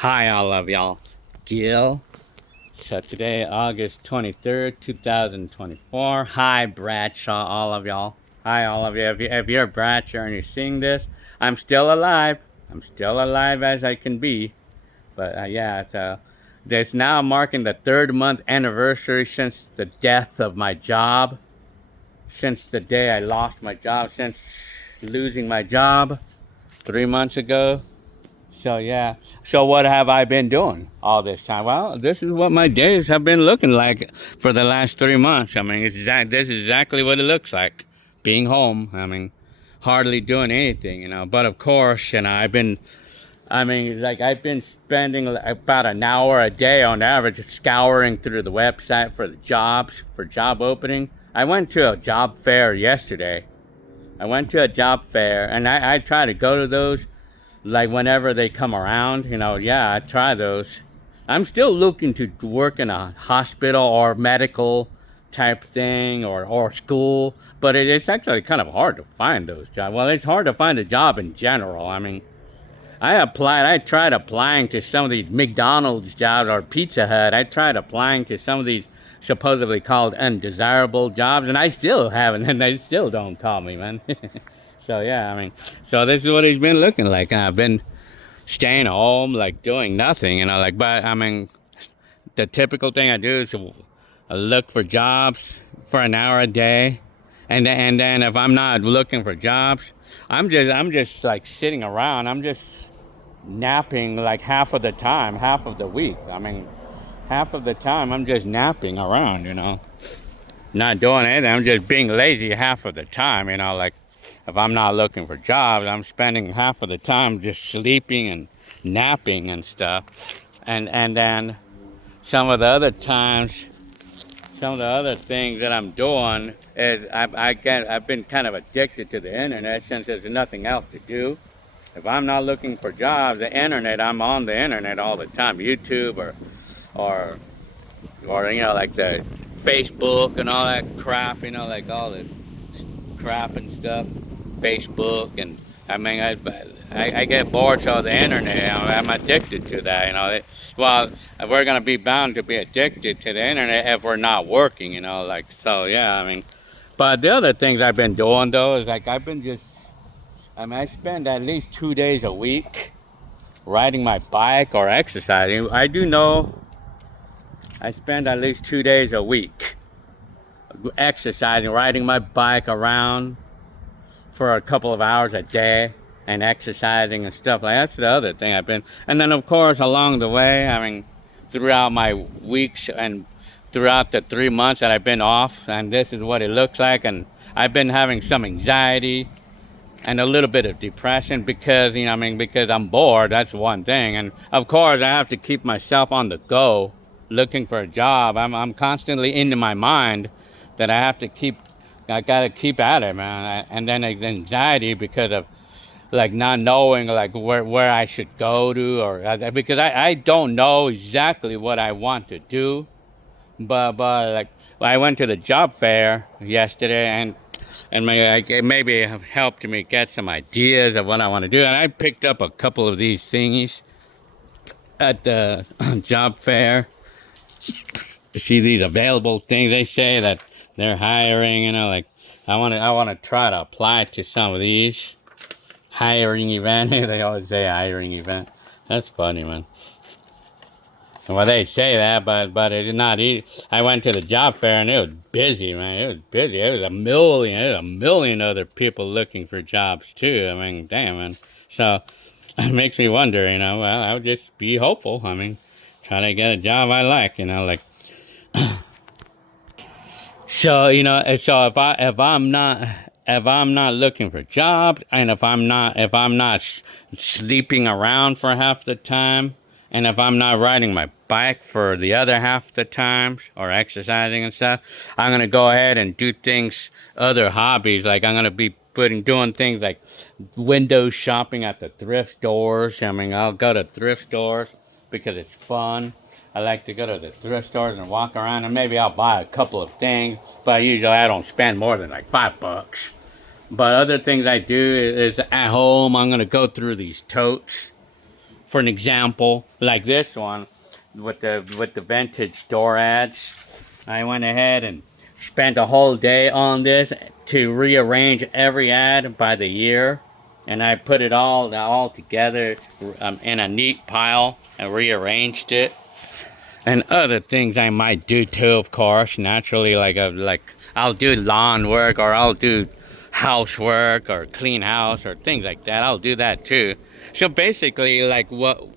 Hi, all of y'all. Gil. So today, August 23rd, 2024. Hi, Bradshaw, all of y'all. Hi, all of you. If you're Bradshaw and you're seeing this, I'm still alive. I'm still alive as I can be. But yeah, so there's now marking the 3rd month anniversary since the death of my job. Since the day I lost my job, since losing my job 3 months ago. So yeah. So what have I been doing all this time? Well, this is what my days have been looking like for the last 3 months. I mean, this is exactly what it looks like. Being home. I mean, hardly doing anything. But of course, I've been spending about an hour a day on average scouring through the website for the jobs, for job opening. I went to a job fair yesterday. I went to a job fair and I try to go to those like whenever they come around, yeah, I try those. I'm still looking to work in a hospital or medical type thing or school, but it's actually kind of hard to find those jobs. Well, it's hard to find a job in general. I mean, I tried applying to some of these McDonald's jobs or Pizza Hut. I tried applying to some of these supposedly called undesirable jobs, and I still haven't, and they still don't call me, man. So yeah, so this is what it's been looking like. I've been staying home, like doing nothing, but the typical thing I do is look for jobs for an hour a day, and then if I'm not looking for jobs, I'm just like sitting around. I'm just napping like half of the time, half of the week. Half of the time I'm just napping around. Not doing anything. I'm just being lazy half of the time. Like if I'm not looking for jobs, I'm spending half of the time just sleeping and napping and stuff. And then some of the other times, some of the other things that I'm doing is I've been kind of addicted to the internet since there's nothing else to do. If I'm not looking for jobs, the internet, I'm on the internet all the time, YouTube or like the Facebook and all that crap, like all this crap and stuff. Facebook and I get bored, so the internet, I'm addicted to that. Well, we're gonna be bound to be addicted to the internet if we're not working. Like so, yeah. But the other things I've been doing though is like I spend at least 2 days a week riding my bike or exercising. I do know I spend at least 2 days a week exercising, riding my bike around for a couple of hours a day and exercising and stuff like that. That's the other thing I've been. And then, of course, along the way, throughout my weeks and throughout the 3 months that I've been off, and this is what it looks like. And I've been having some anxiety and a little bit of depression because I'm bored. That's one thing. And of course, I have to keep myself on the go looking for a job. I'm constantly into my mind that I gotta keep at it, man. And then anxiety because of like not knowing like where I should go to or because I don't know exactly what I want to do. But like I went to the job fair yesterday and it maybe have helped me get some ideas of what I want to do. And I picked up a couple of these thingies at the job fair. To see these available things, they say that they're hiring. Like I want to try to apply to some of these hiring event. They always say hiring event. That's funny, man. Well, they say that, but it's not easy. I went to the job fair and it was busy, man. It was busy. There was a million other people looking for jobs too. Damn, man. So it makes me wonder, well, I'll just be hopeful. Try to get a job I like. So if I'm not looking for jobs, and if I'm not sleeping around for half the time, and if I'm not riding my bike for the other half the times or exercising and stuff, I'm gonna go ahead and do things, other hobbies. Like I'm gonna be doing things like window shopping at the thrift stores. I'll go to thrift stores because it's fun. I like to go to the thrift stores and walk around, and maybe I'll buy a couple of things, but usually I don't spend more than like $5. But other things I do is at home, I'm gonna go through these totes For an example, like this one with the vintage door ads, I went ahead and spent a whole day on this to rearrange every ad by the year, and I put it all together in a neat pile and rearranged it. And other things I might do too, of course, naturally, like I'll do lawn work, or I'll do housework, or clean house, or things like that. I'll do that too. So basically, like what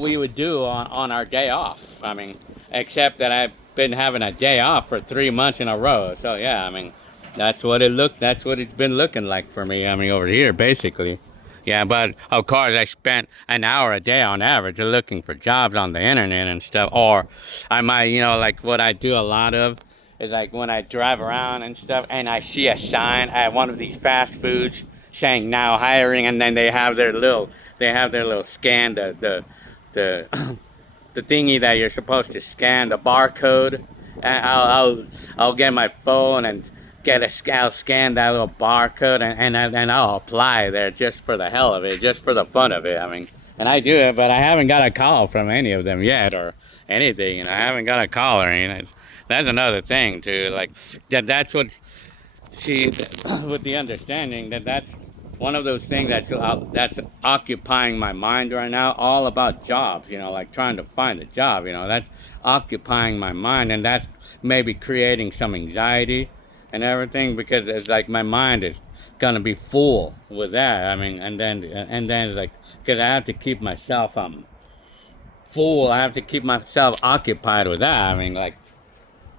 we would do on our day off. I mean, except that I've been having a day off for 3 months in a row. So yeah, I mean, that's what it's been looking like for me. I mean, over here, basically. Yeah, but of course I spent an hour a day on average looking for jobs on the internet and stuff. Or I might, like what I do a lot of is like when I drive around and stuff and I see a sign at one of these fast foods saying now hiring, and then they have their little scan, the the thingy that you're supposed to scan, the barcode. And I'll get my phone and I'll scan that little barcode, and I'll apply there just for the hell of it, just for the fun of it. I mean, and I do it, but I haven't got a call from any of them yet or anything. I haven't got a call or anything. That's another thing too. Like that's what with the understanding that that's one of those things that's occupying my mind right now, all about jobs, like trying to find a job, that's occupying my mind, and that's maybe creating some anxiety and everything, because it's like my mind is gonna be full with that. I mean, and then it's like, because I have to keep myself full. I have to keep myself occupied with that. I mean, like,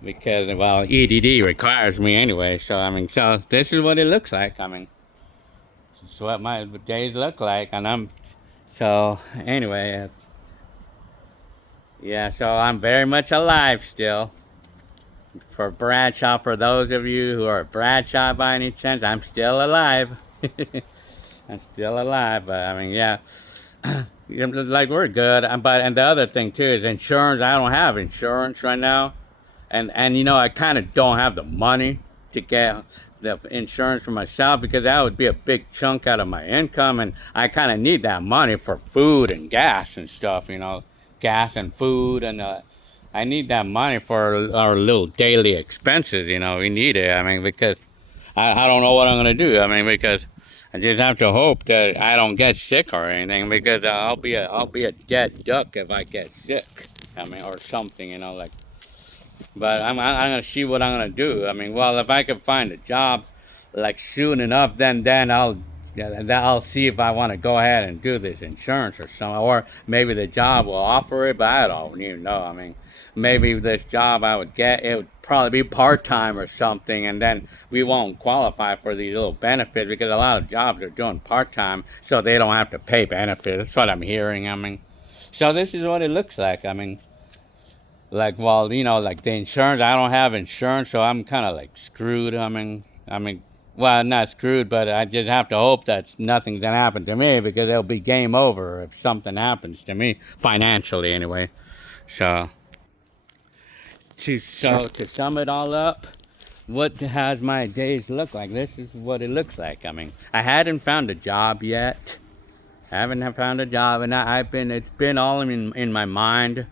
because well, EDD requires me anyway. So I mean, so this is what it looks like. I mean, this is what my days look like, and so anyway. Yeah, so I'm very much alive still. For Bradshaw, for those of you who are Bradshaw by any chance, I'm still alive. I'm still alive, but I mean, yeah, like we're good. And the other thing too is insurance. I don't have insurance right now, and I kind of don't have the money to get the insurance for myself, because that would be a big chunk out of my income, and I kind of need that money for food and gas and stuff. Gas and food, and I need that money for our little daily expenses. We need it. I mean, because I don't know what I'm gonna do. I mean, because I just have to hope that I don't get sick or anything, because I'll be a dead duck if I get sick. I mean, or something, like. But I'm gonna see what I'm gonna do. I mean, well, if I can find a job like soon enough, then I'll see if I want to go ahead and do this insurance or something, or maybe the job will offer it, but I don't even know. I mean, maybe this job I would get, it would probably be part-time or something, and then we won't qualify for these little benefits, because a lot of jobs are doing part-time, so they don't have to pay benefits. That's what I'm hearing. I mean, so this is what it looks like. I mean, like, well, like the insurance, I don't have insurance, so I'm kind of like screwed. I mean, well, not screwed, but I just have to hope that nothing's gonna happen to me, because it'll be game over if something happens to me, financially anyway. So to sum it all up, what has my days look like? This is what it looks like. I mean, I hadn't found a job yet. I haven't found a job, and it's been all in my mind,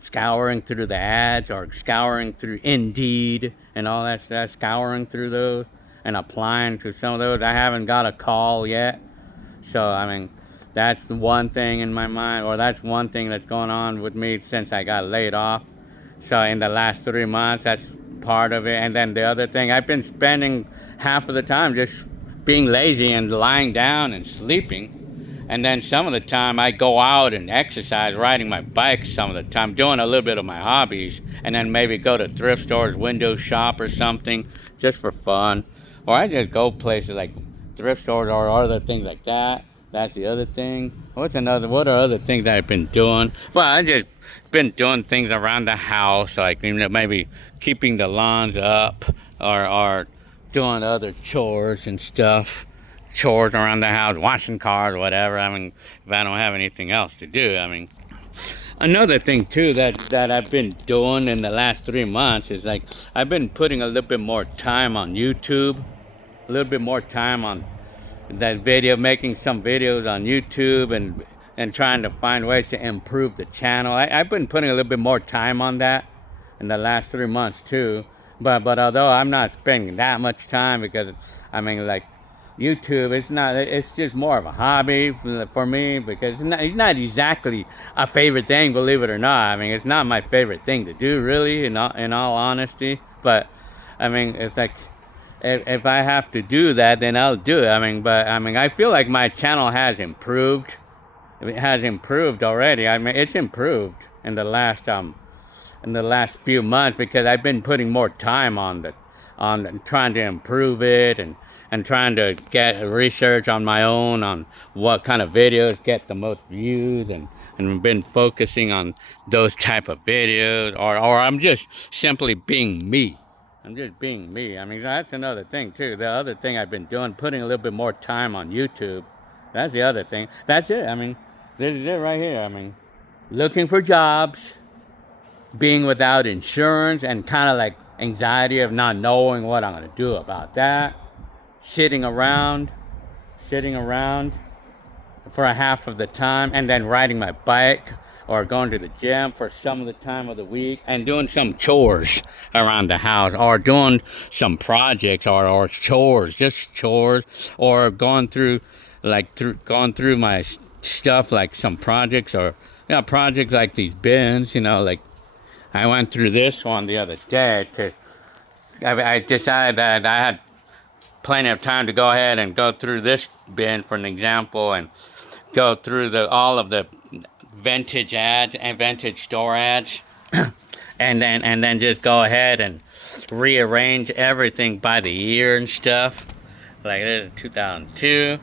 scouring through the ads, or scouring through Indeed and all that stuff, scouring through those and applying to some of those. I haven't got a call yet. So, I mean, that's the one thing in my mind, or that's one thing that's going on with me since I got laid off. So in the last 3 months, that's part of it. And then the other thing, I've been spending half of the time just being lazy and lying down and sleeping. And then some of the time I go out and exercise, riding my bike some of the time, doing a little bit of my hobbies, and then maybe go to thrift stores, window shop or something, just for fun. Or I just go places like thrift stores or other things like that. That's the other thing. What are other things that I've been doing? Well, I just been doing things around the house, like maybe keeping the lawns up, or doing other chores and stuff. Chores around the house, washing cars, whatever. I mean, if I don't have anything else to do. I mean, another thing too that I've been doing in the last 3 months is like I've been putting a little bit more time on YouTube, a little bit more time on that video, making some videos on YouTube, and and trying to find ways to improve the channel. I've been putting a little bit more time on that in the last 3 months too. But although I'm not spending that much time because I mean like YouTube, it's just more of a hobby for me because it's not exactly a favorite thing, believe it or not. I mean, it's not my favorite thing to do, really, in all honesty. But I mean, it's like if I have to do that, then I'll do it. I mean, but I mean, I feel like my channel has improved. It has improved already. I mean, it's improved in the last few months because I've been putting more time on trying to improve it and trying to get research on my own on what kind of videos get the most views and been focusing on those type of videos or I'm just simply being me. I'm just being me. I mean, that's another thing too. The other thing I've been doing, putting a little bit more time on YouTube. That's the other thing. That's it. I mean, this is it right here. I mean, looking for jobs, being without insurance and kind of like anxiety of not knowing what I'm going to do about that, sitting around for a half of the time and then riding my bike or going to the gym for some of the time of the week and doing some chores around the house or doing some projects or chores, just chores, or going through my stuff like some projects or projects like these bins, like I went through this one the other day. I decided that I had plenty of time to go ahead and go through this bin, for an example, and go through all of the vintage ads and vintage store ads, and then just go ahead and rearrange everything by the year and stuff. Like this is 2002.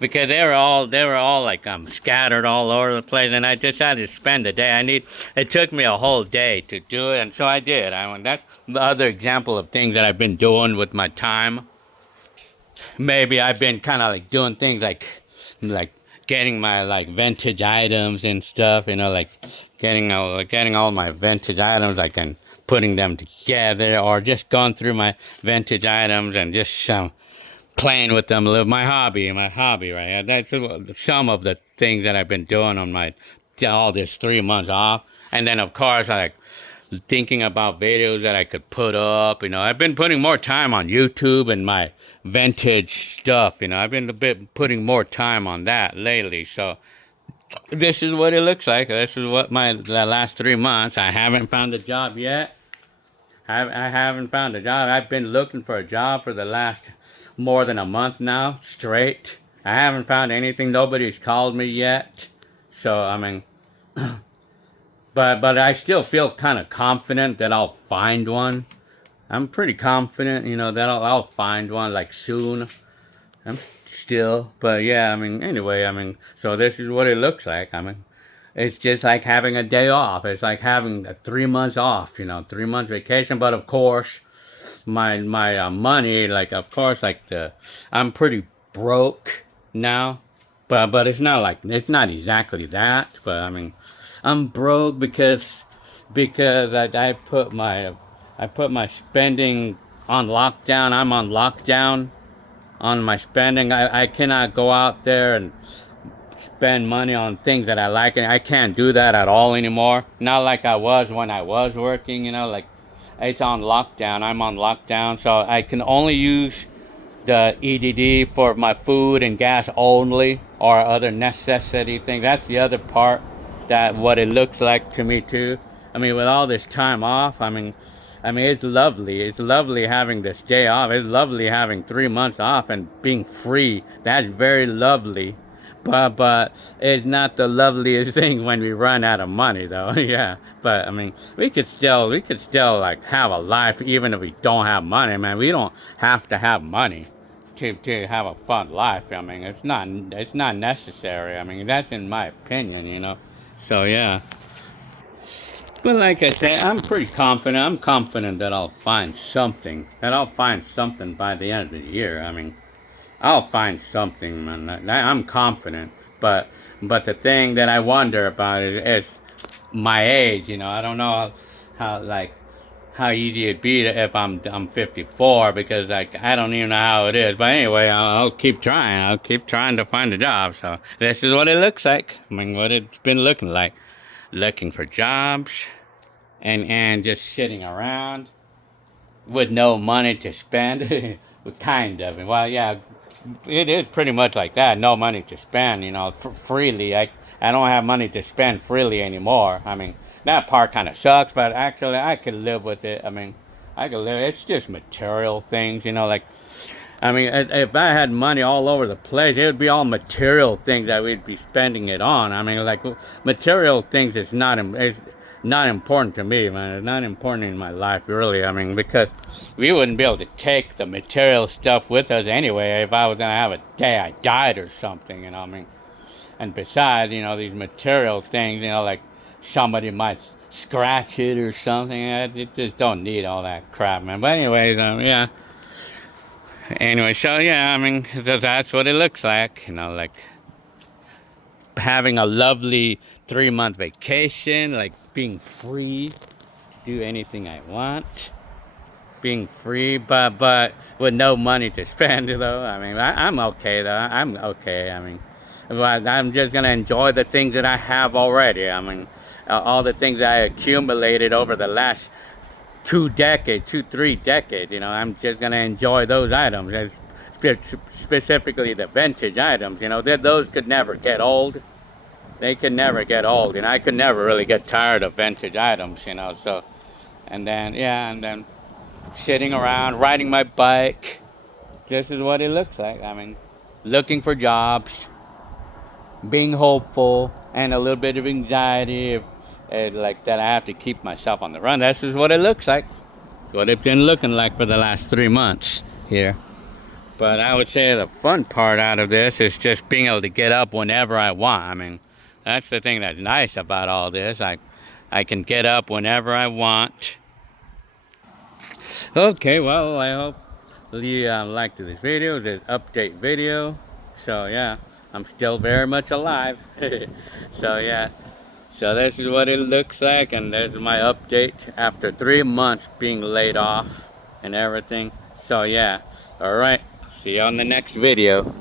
Because they were all like scattered all over the place, and I decided to spend the day. It took me a whole day to do it, and so I did. That's the other example of things that I've been doing with my time. Maybe I've been kind of like doing things like getting my like vintage items and stuff, like getting all my vintage items, like, and putting them together, or just going through my vintage items and just playing with them a little. My hobby, right? That's some of the things that I've been doing on all this 3 months off. And then of course, I like thinking about videos that I could put up. I've been putting more time on YouTube and my vintage stuff. I've been putting more time on that lately. So this is what it looks like. This is what the last 3 months. I haven't found a job yet. I haven't found a job. I've been looking for a job for the last more than a month now, straight. I haven't found anything. Nobody's called me yet. So, I mean, but I still feel kind of confident that I'll find one. I'm pretty confident, that I'll find one like soon. I'm still, but yeah, I mean, anyway, so this is what it looks like. It's just like having a day off. It's like having 3 months off, 3 months vacation. But of course, my money, like, of course, like I'm pretty broke now, but it's not exactly that. But I'm broke because I put my spending on lockdown. I'm on lockdown on my spending. I cannot go out there and spend money on things that I like, and I can't do that at all anymore. Not like I was when I was working, like it's on lockdown. I'm on lockdown, so I can only use the EDD for my food and gas only, or other necessity things. That's the other part, that what it looks like to me too. With all this time off, it's lovely. It's lovely having this day off. It's lovely having 3 months off and being free. That's very lovely. But it's not the loveliest thing when we run out of money, though. Yeah. But we could still like have a life even if we don't have money, man. We don't have to have money to have a fun life. It's not necessary. That's in my opinion. So yeah. But like I say, I'm pretty confident. I'm confident that I'll find something. That I'll find something by the end of the year. I'll find something, man. I'm confident. But the thing that I wonder about is my age. I don't know how how easy it'd be if I'm 54, because like I don't even know how it is. But anyway, I'll keep trying. I'll keep trying to find a job. So this is what it looks like. I mean, what it's been looking like, looking for jobs, and just sitting around with no money to spend. Kind of. Well, yeah, it is pretty much like that. No money to spend, freely. I don't have money to spend freely anymore. I mean, that part kind of sucks, but actually, I could live with it. I mean, I could live. It's just material things, like. I mean, if I had money all over the place, it would be all material things that we'd be spending it on. I mean, like material things is it's not important to me, man. It's not important in my life, really. I mean, because we wouldn't be able to take the material stuff with us anyway if I was gonna have a day I died or something, I mean, and besides, these material things, like somebody might scratch it or something. I just don't need all that crap, man. But anyways, yeah. Anyway, so yeah, I mean, that's what it looks like, like having a lovely 3-month vacation, like being free to do anything I want, being free, but with no money to spend, though. I mean, I'm okay, though. I'm okay. I mean, but I'm just gonna enjoy the things that I have already. I mean, all the things I accumulated over the last 3 decades, I'm just gonna enjoy those items, specifically the vintage items. Those could never get old. They could never get old, and I could never really get tired of vintage items. So, and then sitting around, riding my bike. This is what it looks like. I mean, looking for jobs, being hopeful, and a little bit of anxiety. Like that, I have to keep myself on the run. This is what it looks like. It's what it's been looking like for the last 3 months here. But I would say the fun part out of this is just being able to get up whenever I want. I mean, that's the thing that's nice about all this. I can get up whenever I want. Okay, well, I hope you liked this video, this update video. So yeah, I'm still very much alive. So yeah. So this is what it looks like, and there's my update after 3 months being laid off and everything. So yeah, all right, see you on the next video.